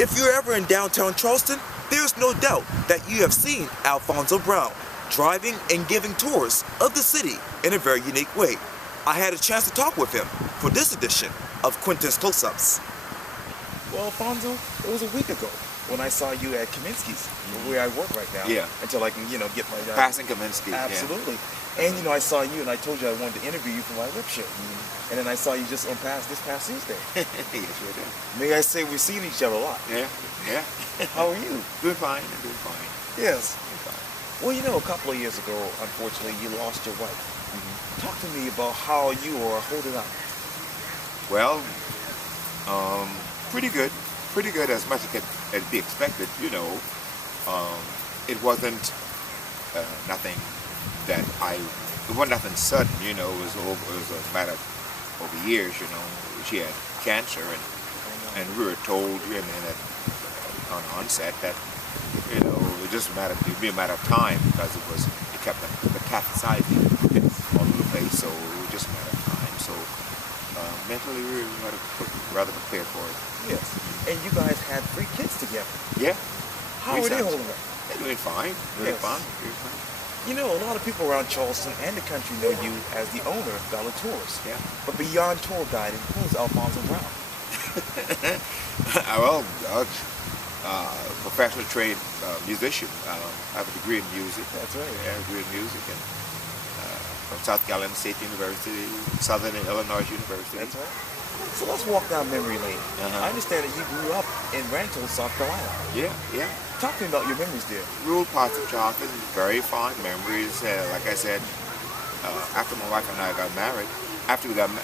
If you're ever in downtown Charleston, there's no doubt that you have seen Alphonso Brown driving and giving tours of the city in a very unique way. I had a chance to talk with him for this edition of Quintin's Close-Ups. Well, Alphonso, it was a week ago when I saw you at Kaminsky's, where I work right now. Yeah. Until I can, get my... Passing Kaminsky. Absolutely. Yeah. And, I saw you and I told you I wanted to interview you for my lip show. And then I saw you just on this past Tuesday. Yes, we did. May I say we've seen each other a lot. Yeah, yeah. How are you? Doing fine, I'm doing fine. Yes. Doing fine. Well, a couple of years ago, unfortunately, you lost your wife. Talk to me about how you are holding up. Well, pretty good. Pretty good, as much as be expected, It wasn't nothing that it wasn't nothing sudden, it was a matter of over years, She had cancer, and we were told, on onset that, it just it'd be a matter of time because it kept metastasizing all over the place, so it was just a matter of time. So mentally, we were rather prepared for it. Yes. And you guys had 3 kids together. Yeah. How are they holding up? They're doing fine. Doing fine. Doing fine. A lot of people around Charleston and the country know you as the owner of B&L Tours. Yeah. But beyond tour guiding, who's Alphonso Brown? Well, professional trained musician. I have a degree in music. That's right. Yeah, a degree in music, and from South Carolina State University, Southern Illinois University. That's right. So let's walk down memory lane. I understand that you grew up in Rancho, South Carolina. Yeah, yeah. Talk to me about your memories there. Rural parts of Charleston, very fond memories. Like I said, after my wife and I got married,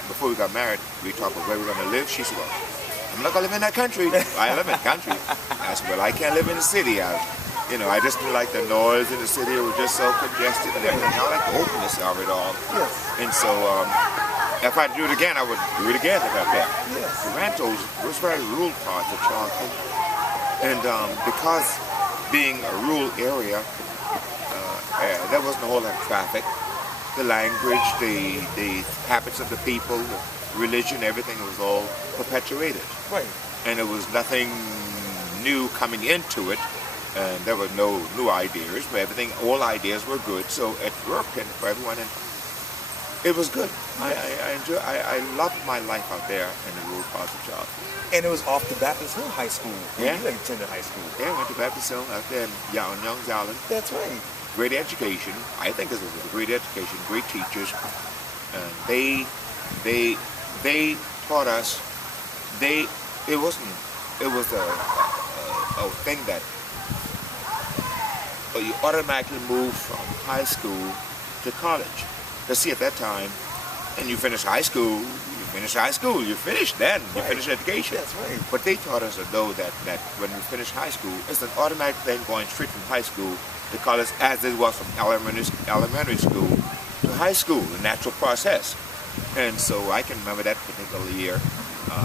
before we got married, we talked about where we're going to live. She said, well, I'm not going to live in that country. I live in the country. I said, well, I can't live in the city. I just didn't like the noise in the city. It was just so congested and everything. I like the openness of it all. Yes. And so, if I do it again, I would do it again if I could. Yes. The Ranchos was very rural parts of Charleston. And because being a rural area, there wasn't a whole lot of traffic. The language, the habits of the people, the religion, everything was all perpetuated. Right. And there was nothing new coming into it. And there were no new ideas, but all ideas were good. So it worked for everyone. And it was good. I loved my life out there in the rural parts of Charleston. And it was off to Baptist Hill High School. Yeah. You attended high school. Yeah, I went to Baptist Hill out there on Young's Island. That's right. Great education. I think this was a great education, great teachers. And they taught us, it was a thing that you automatically move from high school to college. Because see, at that time, and you finish high school, you finish then, you finish education. That's right. But they taught us though that when we finish high school, it's an automatic thing going straight from high school to college, as it was from elementary school to high school, the natural process. And so I can remember that particular year,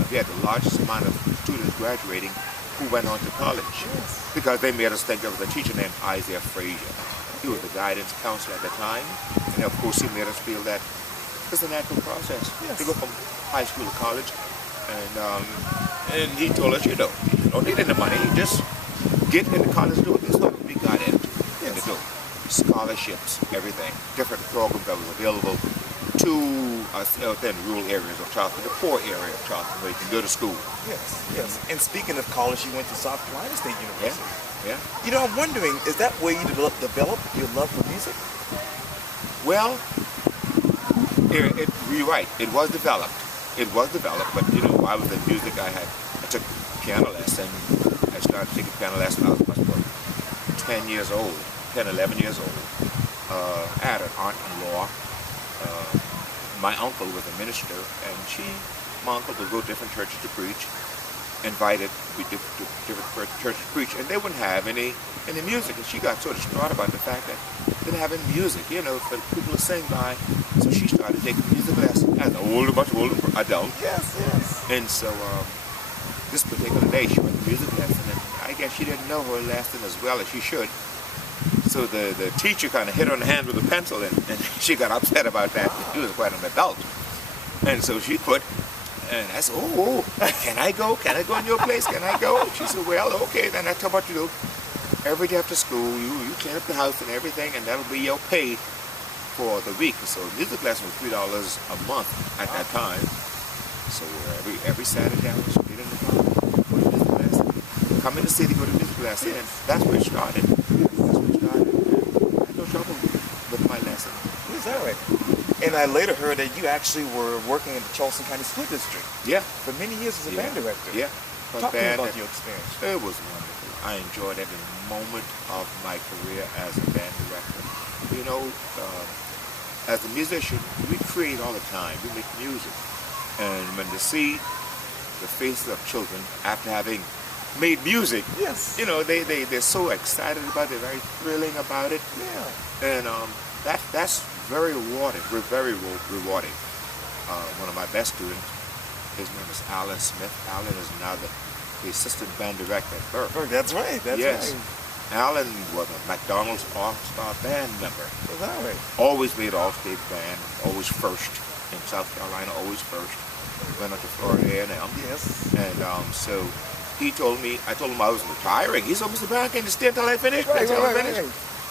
we had the largest amount of students graduating who went on to college. Yes. Because they made us think there was a teacher named Isaiah Frazier. He was the guidance counselor at the time, and of course he made us feel that it's a natural process to go from high school to college. And he told us, you don't need any money, you just get into college, do it. This is what we got in the door. Scholarships, everything, different programs that was available to us in rural areas of Charleston, the poor area of Charleston, where you can go to school. Yes, yes. And speaking of college, you went to South Carolina State University. Yeah. I'm wondering, is that where you developed your love for music? Well, you're right. It was developed. But I was in music. I took piano lesson. I started taking piano lesson. I was about 10 years old, 10, 11 years old. I had an aunt-in-law. My uncle was a minister, and my uncle would go to different churches to preach. Invited to different churches to preach, and they wouldn't have any music. And she got sort of distraught about the fact that they didn't have any music, for people to sing by. So she started taking music lessons as a much older adult. Yes, yes. And so this particular day she went to music lesson, and I guess she didn't know her lesson as well as she should. So the teacher kind of hit her on the hand with a pencil, and she got upset about that. She was quite an adult. And so she put And I said, oh, can I go? Can I go in your place? Can I go? She said, well, okay. Then I told her what to do. Every day after school, you clean up the house and everything, and that'll be your pay for the week. So music lesson was $3 a month at that time. So every Saturday I was get in the car, go to music lesson, come in the city, go to music lesson, and that's where it started. That's where it started. I had no trouble with my lesson. Is that right? And I later heard that you actually were working in the Charleston County School District. Yeah. For many years as a band director. Yeah. Talk to me about your experience. It was wonderful. I enjoyed every moment of my career as a band director. You know, as a musician, we create all the time. We make music. And when to see the faces of children after having made music, yes, you know, they're so excited about it, they're very thrilling about it. Yeah. And that's very rewarding. We're very rewarding. One of my best students, his name is Alan Smith. Alan is now the assistant band director at Burke. That's right. That's yes. right. Alan was a McDonald's All-Star Band member. Is that right? Always made All-State Band. Always first in South Carolina. Always first. Went up to Florida A&M. Yes. And so he told me, I told him I was retiring. He said, Mr. Brown, can you stay until I finish? Right.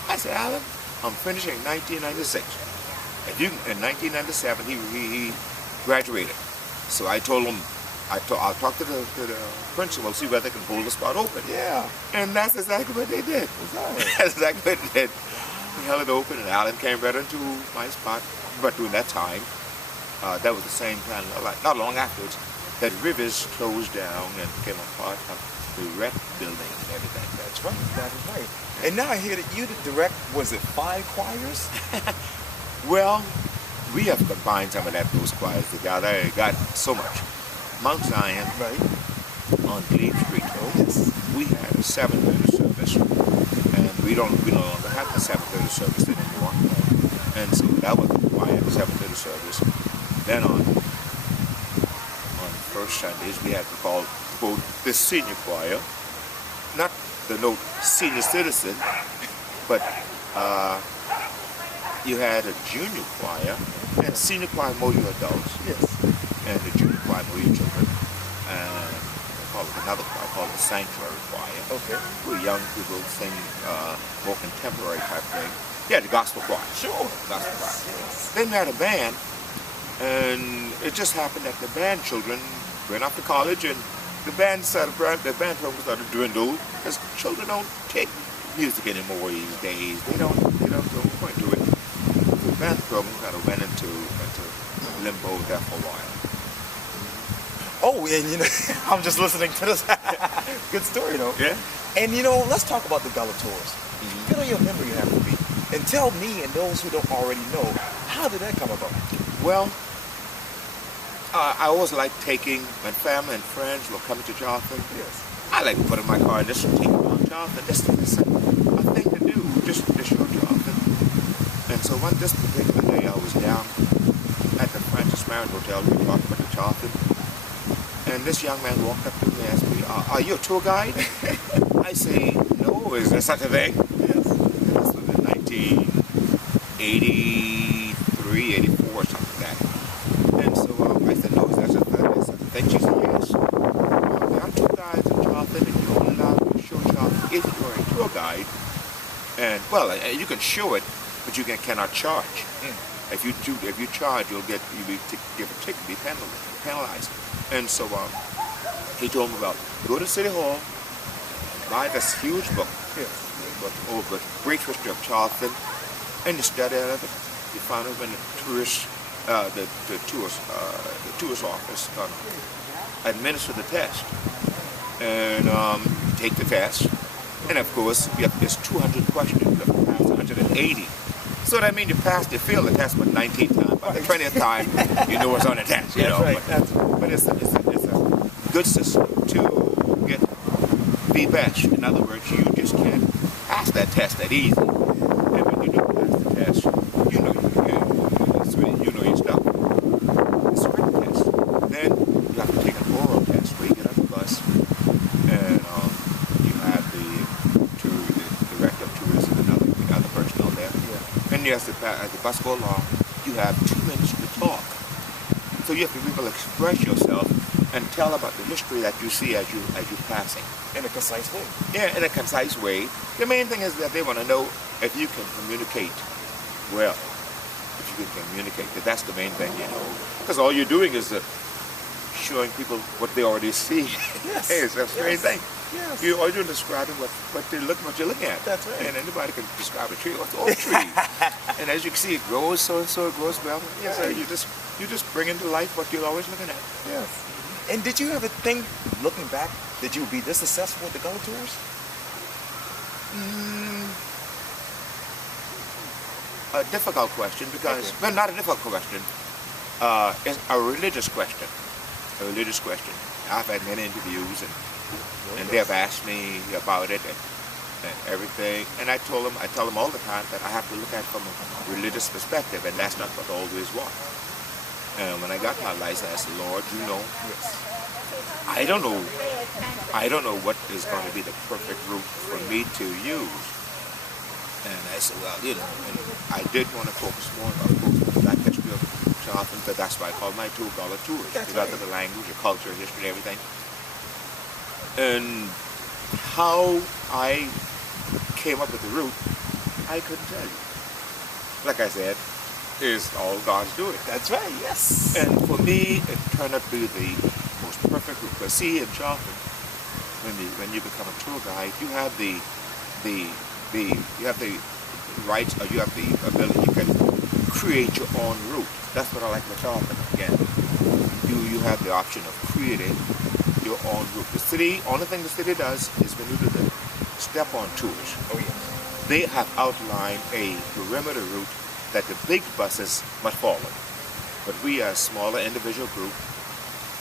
I said, Alan, I'm finishing in 1996. And in 1997, he graduated. So I told him, I'll talk to the principal, see whether they can hold the spot open. Yeah. And that's exactly what they did. Exactly. That's exactly what they did. We held it open, and Alan came right into my spot. But during that time, that was the same time, not long afterwards, that Rivers closed down and became a part of the rec building and everything. That's right. That is right. And now I hear that you direct, was it 5 choirs? Well, we have combined some of those choirs together. It got so much. Mount Zion, right, on Glebe Street, yes, we had a 7:30 service, and we no longer have the 7:30 service anymore. And so that was the choir, the 7:30 service. Then on first Sundays, we had to call quote the senior choir, not the note senior citizen, but you had a junior choir and senior choir more you adults. Yes. And the junior choir more you children. And they call it another choir called the sanctuary choir. Okay. Where young people sing more contemporary type thing. Yeah, the gospel choir. Sure. Gospel choir. Yes. Then we had a band, and it just happened that the band children went off to college, and the band program started dwindle because children don't take music anymore these days. They don't go into it. The band program kind of went into limbo there for a while. Oh, and you know, I'm just listening to this. Good story, though. Yeah. And you know, let's talk about the Gullah Tours. Get on your memory have to be, and tell me and those who don't already know, how did that come about? Well, I always like taking when family and friends were coming to Charleston. Yes. I like to put in my car and just take around Charleston. Just a thing to do, just show Charleston. And so this particular day, I was down at the Francis Marion Hotel. We talked about the Charleston. And this young man walked up to me and asked me, are you a tour guide? I say, no, is there such a thing? Yes. And this was in 1983, 84, something like that. And so I said, no, is there such a thing? She said, yes. There are tour guides in Charleston, and you're only allowed to show Charleston if you're a tour guide. And, well, you can show it, but you cannot charge. If you charge, you'll give a ticket, be penalized. And so he told me about go to City Hall, buy this huge book, over the great history of Charleston, and you study out of it. You find out when the tourist office administer the test, and take the test. And of course, there's 200 questions. You have to pass 180. So that means you passed, you failed the test, but 19th time. By the 20th time, you know what's on the test. You know. Right. But it's a good system to get the best. In other words, you just can't pass that test that easy. And when you don't pass the test, you know your stuff. It's a written test. Then you have to take an oral test where you get on the bus, and you have the director of tourism and the other personnel there. Yeah. And as the bus go along, you have 2 minutes to talk. So So you have to be able to express yourself and tell about the history that you see as you're passing. In a concise way. Yeah, in a concise way. The main thing is that they want to know if you can communicate well. If you can communicate, that's the main thing, you know. Because all you're doing is showing people what they already see. Yes. Hey, it's a strange thing. Yes. All you're describing what you're looking at. That's right. And anybody can describe a tree. What's the old tree? And as you can see, it grows so and so, it grows well. Yes, Right. you just bring into life what you're always looking at. Yes. And did you ever think, looking back, that you would be this successful with the Gullah Tours? A difficult question because, well, not a difficult question. It's a religious question. A religious question. I've had many interviews and they have asked me about it and everything. And I tell them all the time that I have to look at it from a religious perspective, and that's not what I always was. And when I got my license, I said, Lord, you know, I don't know what is going to be the perfect route for me to use. And I said, well, you know, and I did want to focus more on the black history of Charleston, because that's why I call my tour Gullah Tours, because of the language, the culture, history, and everything. And how I came up with the route, I couldn't tell you. Like I said, it's all God's doing. That's right, yes. And for me, it turned out to be the most perfect route. Because see, in Charleston, when you become a tour guide, you have the rights, or you have the ability, you can create your own route. That's what I like about Charleston. Again, you have the option of creating your own route. The city, only thing the city does is when you do the step-on tours. Oh yes. They have outlined a perimeter route that the big buses must follow. But we, as a smaller individual group,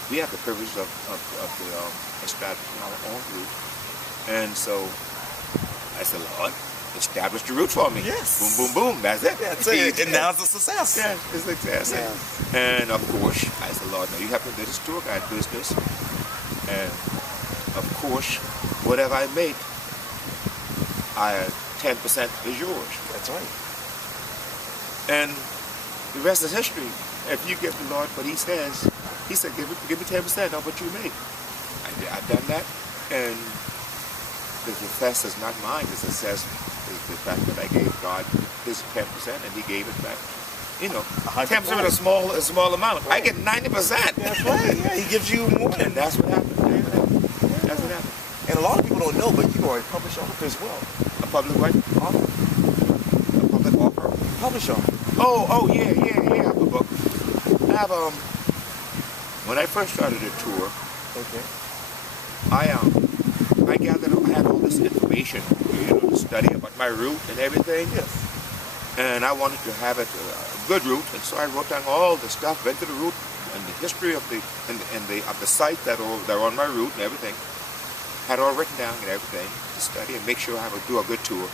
we have the privilege of establishing our own route. And so I said, Lord, establish the route for me. Yes. Boom, boom, boom. That's it. That's it. And now it's a success. Yeah, it's a success. Yes. And of course, I said, Lord, now you have to do this tour guide business. And of course, whatever I make, 10% is yours. That's right. And the rest is history. If you give the Lord what He said, give me 10% of what you make. I've done that, and the success is not mine. The success is the fact that I gave God His 10%, and He gave it back. You know, 10% is a small amount. Right. I get 90%. That's right. Yeah, He gives you more. And that's what happened. That's what happened. And a lot of people don't know, but you are a published author as well. A public what? Author. A public author? Published author. Oh, yeah. I have a book. I have, when I first started a tour, Okay. I gathered up, I had all this information, you know, to study about my route and everything. Yes. And I wanted to have it a good route, and so I wrote down all the stuff, went to the route, and the history of the site that are on my route and everything. Had all written down and everything to study and make sure I would do a good tour.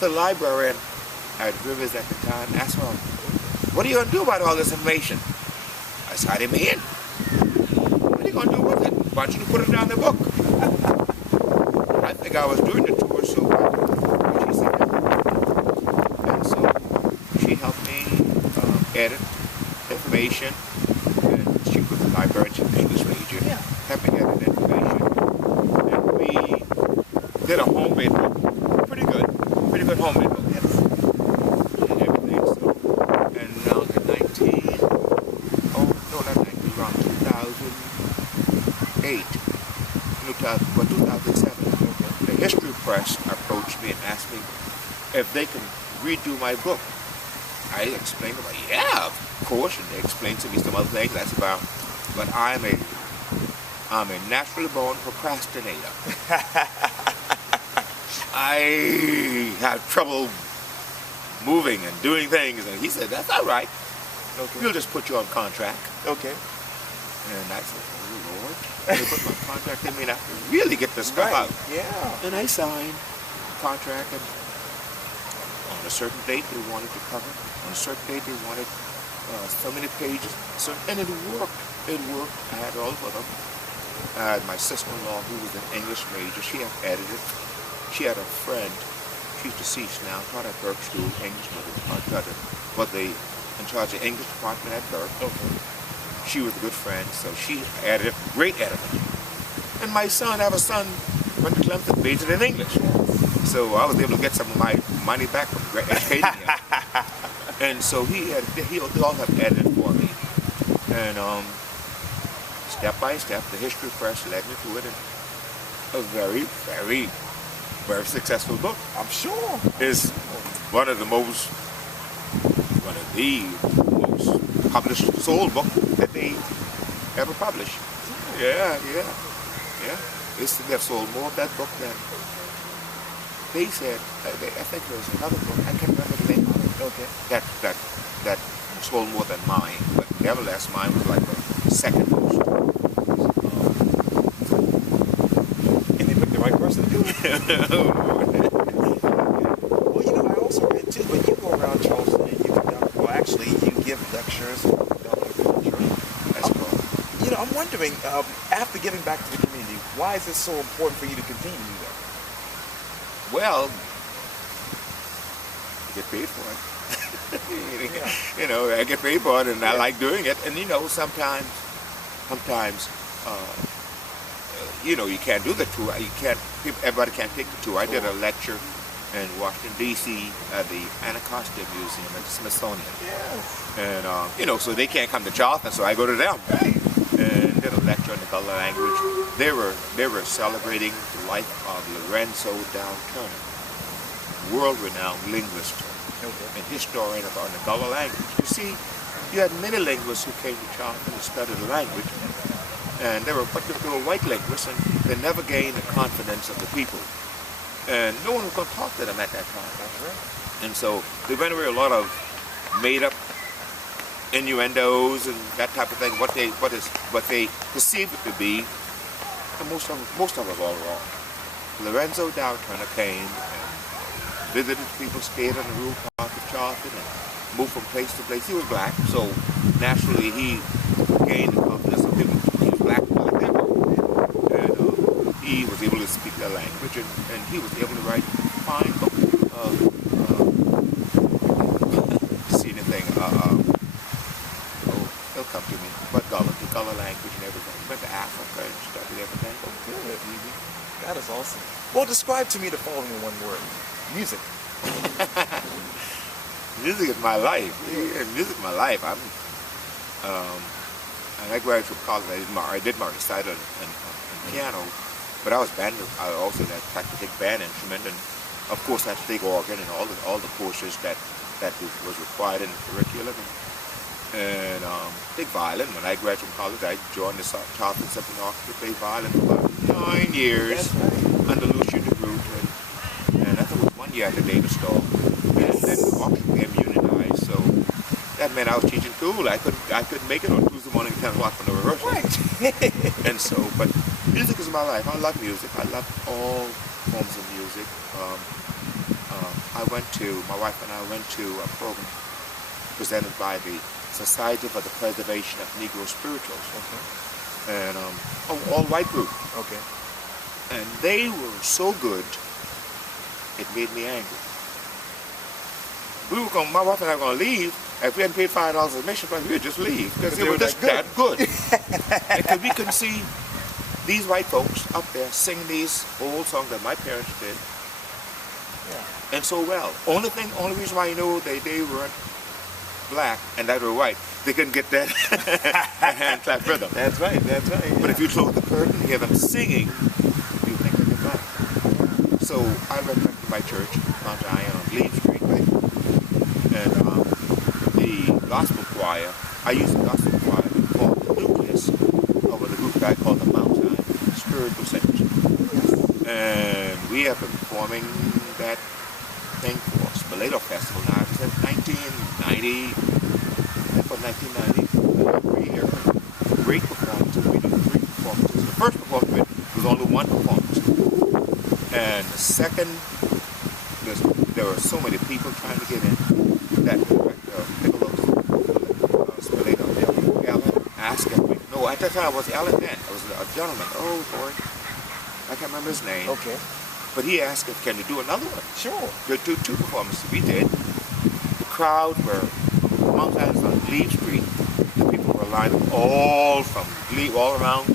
The librarian at Rivers at the time asked me, what are you going to do about all this information? I said, I didn't mean. What are you going to do with it? Why don't you put it down in the book? I think I was doing the tour, so she said that. And so she helped me edit information. And she was a librarian, she's an English major. Yeah. Helped me edit information. Did a homemade book. Pretty good homemade book. Yes. And everything. So, and now in around 2008, 2007, the History Press approached me and asked me if they can redo my book. I explained to them, yeah, of course, and they explained to me some other things. That's about, but I'm a naturally born procrastinator. I have trouble moving and doing things, and he said, that's all right. Okay. We'll just put you on contract. Okay. And I said, oh Lord, they put my contract in me and I have to really get this stuff out. Yeah. And I signed the contract, and on a certain date they wanted to cover, on a certain date they wanted so many pages, and it worked. It worked. I had all of them. My sister-in-law, who was an English major, she had edited. She had a friend, she's deceased now, taught at Burke School, English major, was in charge of the English department at Burke. Okay. she was a good friend, so she edited, great editor. And my son, I have a son, went to Clemson, majored in English. So I was able to get some of my money back from educating him. And so he all have edited for me. And step by step, the History Press led me to it. And a very, very, very successful book. I'm sure. It's one of the most published soul book that they ever published. Yeah. They've sold more of that book than they said. I think there was another book. I can't remember the name of it. Okay. That sold more than mine, but nevertheless, mine was like the second most. And they picked the right person to do it. Well, you know, I also read too. But you go around Charleston and you conduct. Well, actually, you give lectures. That's cool. You know, I'm wondering, after giving back to the community, why is it so important for you to continue to do that? Well, I get paid for it. You know, I get paid for it, and I like doing it. And you know, sometimes, you know, you can't do the tour. Everybody can't take the tour. I did a lecture in Washington D.C. at the Anacostia Museum at the Smithsonian. Yes. And you know, so they can't come to Charleston, so I go to them. And did a lecture on the Gullah language. They were celebrating the life of Lorenzo Down Turner, world-renowned linguist and historian of the Gullah language. You see, you had many linguists who came to Charleston to study the language, and they were white linguists, and they never gained the confidence of the people. And no one was going to talk to them at that time. That's right. And so they went over a lot of made-up innuendos and that type of thing, what they perceived it to be, and most of it was all wrong. Lorenzo Dow Turner came and visited people, stayed on the rural part of Charleston, and moved from place to place. He was black, so naturally he gained the confidence of people. He was black like that, and he was able to speak their language, and he was able to write fine books. See anything? It'll come to me. But the Gullah language and everything. Went to Africa and studied everything. Oh, good. That is awesome. Well, describe to me the following in one word. Music. Music is my life. Yeah, music is my life. And I graduated from college. I did my recital in piano, but I was I also had to take band instrument, and of course I had to take organ and all the courses that was required in the curriculum. And take violin. When I graduated from college, I joined the Charleston Symphony Orchestra, played violin for about 9 years under Lucian DeGroot, and I think it was 1 year at the Davis Stall. And then the orchestra became unionized, so that meant I was teaching school. I couldn't make it on Tuesday morning at 10 o'clock for the rehearsal. Right. And so, but music is my life. I love music. I love all forms of music. My wife and I went to a program presented by the Society for the Preservation of Negro Spirituals, and all white group. Okay. And they were so good, it made me angry. My wife and I were going to leave. If we hadn't paid $5 admission, we would just leave because they were just that good. Because we couldn't see these white folks up there singing these old songs that my parents did, and so well. Only reason why you know they weren't black and that were white, they couldn't get that hand clap rhythm. That's right. Yeah. But if you close the curtain and hear them singing, you think they're black. So I went back to my church, Mount Zion on Lee Street, right? And the gospel choir, I used the gospel choir to form the nucleus of a group I called the Mount Zion Spiritual Singers. And we have been performing that thing for Spoleto Festival now since 1990. Every year. Great performances. We do 3 performances. The first performance was only 1 performance. And the second, there were so many people trying to get in that Spoleto, Ellen asked me. No, at that time it was Ellen then. It was a gentleman. Oh, boy. I can't remember his name. Okay. But he asked if can we do another one? Sure. We do 2 performances. We did. The crowd were, Mount Zion on Lee Street. The people were line all from Glee, all around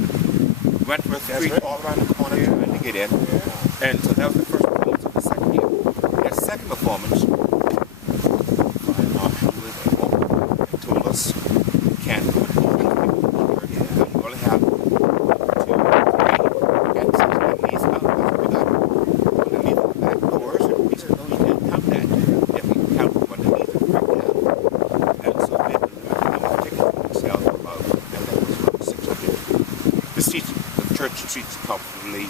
Wentworth Street, right. all around the corner trying to get in. And so that was the first performance of the second year. The second performance, Fire Marshal and told us, you can't go in home. You only have 2 or 3 exits underneath. That's what we got. Underneath the back doors. And we said, no, you can't count that. If you count from underneath the front down. And so they were tickets themselves about, I think it was about 600. The seats, the church seats comfortably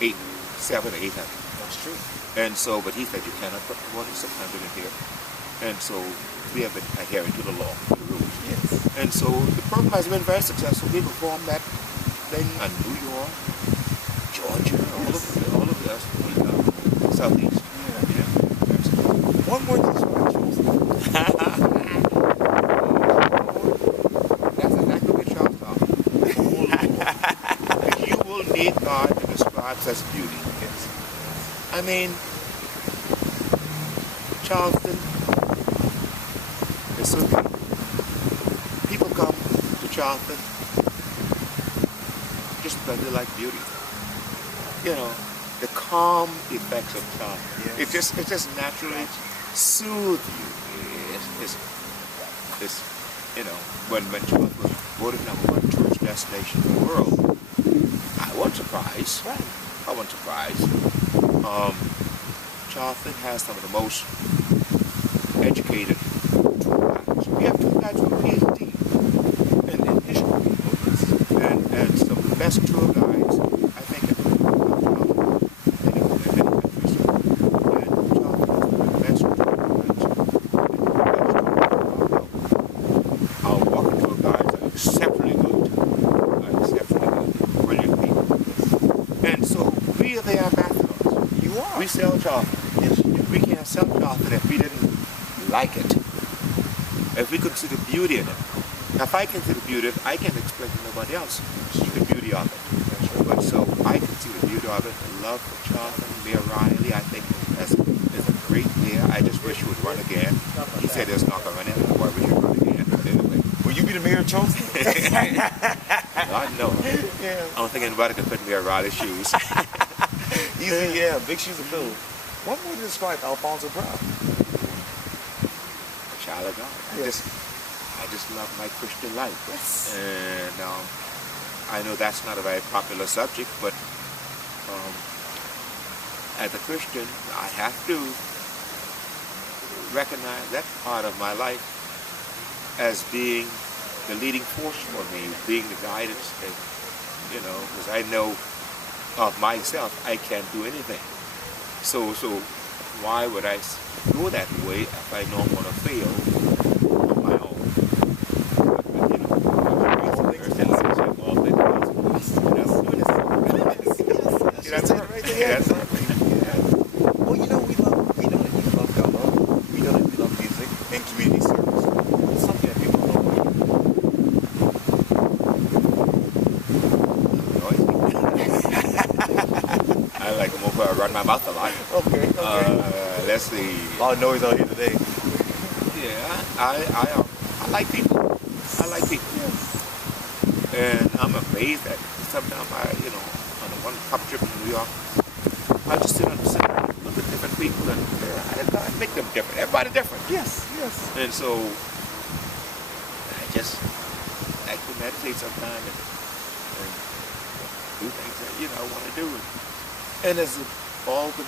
8, 7 or 800. That's true. And so, but he said you cannot put more than 600 in here. And so we have been adhering to the law, to the rules. Yes. And so the program has been very successful. We performed that thing in New York, Georgia, all of us, Southeast. Yeah. One more thing about Charleston. That's exactly what Charleston. You will need God to describe such beauty. Yes. I mean, Charleston is so beautiful. People come to Charleston just because they like beauty. You know, the calm effects of Charleston. Yes. It just naturally soothes you. It's you know, when Charleston was voted #1 tourist destination in the world, I wasn't surprised. Right. I wasn't surprised. Charleston has some of the most educated tour guides. We have tour guides with a PhD in history. And some of the best tour guides, I think, in many countries. And Charleston is one of the best tour guides. Our walking tour guides are exceptionally good. Brilliant people. And so we are the ambassadors. You are. We sell Charleston. Yes. We can't sell Charleston if we didn't like it. If we could see the beauty in it. Now, if I can see the beauty of it, I can't explain to nobody else the beauty of it. But so I can see the beauty of it. The love for Charleston. Mayor Riley, I think, is a great mayor. I just wish he would run again. He said there's not going to run anymore. We should run again. But anyway. Will you be the mayor of Charleston? I know. Yeah. I don't think anybody can fit Mayor Riley's shoes. Easy, yeah. Big shoes to fill. One way to describe Alphonso Brown. A child of God. I just love my Christian life. Yes. And I know that's not a very popular subject, but as a Christian, I have to recognize that part of my life as being the leading force for me, being the guidance, and, you know, because I know of myself, I can't do anything. So why would I go that way if I know I'm going to fail on my own? But, you know, Well, you know we know that you love Gullah. We know that you love music and community service. It's something that people don't know. I like them over. I run my mouth a lot. Okay. Let's see. A lot of noise out here today. Yeah, I like people. I like people. And I'm amazed that sometimes on a one pub trip in New York, I just sit on the center and look at different people and I make them different. Everybody different. Yes. And so I just like to meditate sometimes and do things that I want to do. And it's all been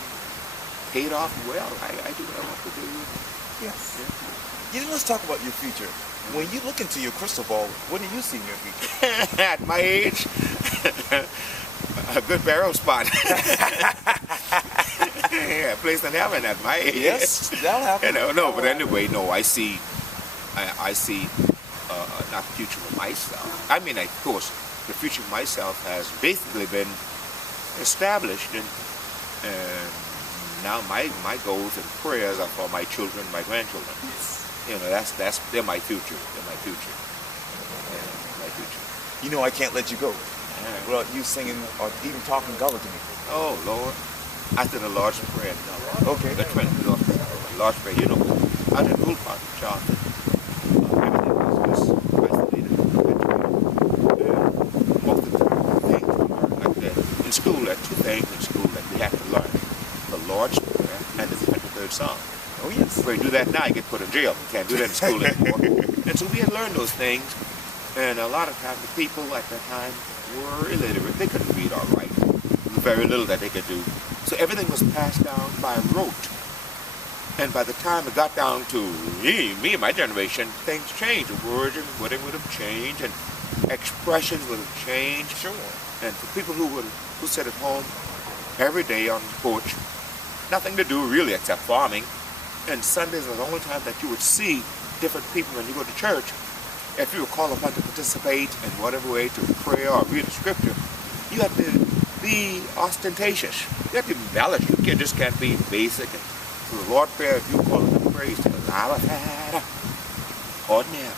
paid off well. I do what I want to do. Yes. Yeah. Let's talk about your future. When you look into your crystal ball, what do you see in your future? At my age, a good barrel spot. Yeah, a place in heaven at my age. Yes, that'll happen. But anyway, I see not the future of myself. I mean, of course, the future of myself has basically been established, and now my goals and prayers are for my children, my grandchildren. They're my future. They're my future. Yeah, my future. I can't let you go without you singing or even talking Gullah to me. Oh Lord, I did the Lord's Prayer. Okay. The Lord's Prayer. I did a little part of Charleston. Everything was you have to learn the Lord's Prayer and the 23rd Psalm. Oh, yes. If you do that now, you get put in jail. You can't do that in school anymore. And so we had learned those things, and a lot of times the people at that time were illiterate. They couldn't read or write. There was very little that they could do. So everything was passed down by rote. And by the time it got down to me and my generation, things changed. The words and whatever would have changed, and expressions would have changed. Sure. And for people who sit at home every day on the porch, nothing to do really except farming, and Sundays was the only time that you would see different people when you go to church. If you were called upon to participate in whatever way, to pray or read the scripture, you have to be ostentatious. You have to embellish. You just can't be basic. And so the Lord Prayer, if you call it the praise, ordinary.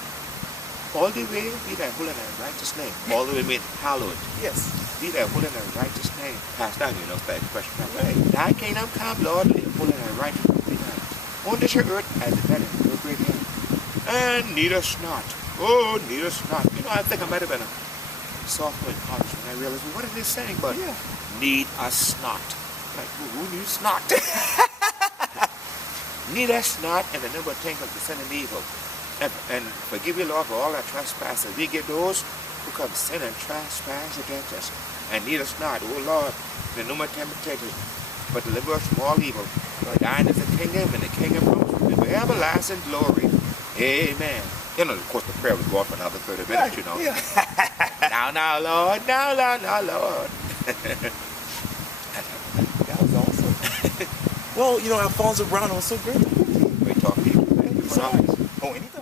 All the way, be thy holy and righteous name. All the way means hallowed. Yes. Be thy holy and righteous name. Pass down, you know, that expression. Right. Thy kingdom come, Lord, be holy and righteous name. On this your earth as the better, your great hand. And need us not. Oh, need us not. You know, I think I might have been a sophomore in college when I realized, well, what is this saying? But need us not. Like, who needs not? Need us not, and the number of things of the sin and evil. And forgive you, Lord, for all our trespasses. We give those who come sin and trespass against us. And need us not, O Lord, the no more temptations, but deliver us from all evil. For thine is the kingdom, and the kingdom rules with everlasting glory. Amen. You know, of course, the prayer was going for another 30 minutes, you know. Yeah. now, Lord. Now, Lord. That was awesome. Well, you know, Alphonso Brown, it was so great. Great talking to you. Thank you. Sorry. Oh, anything?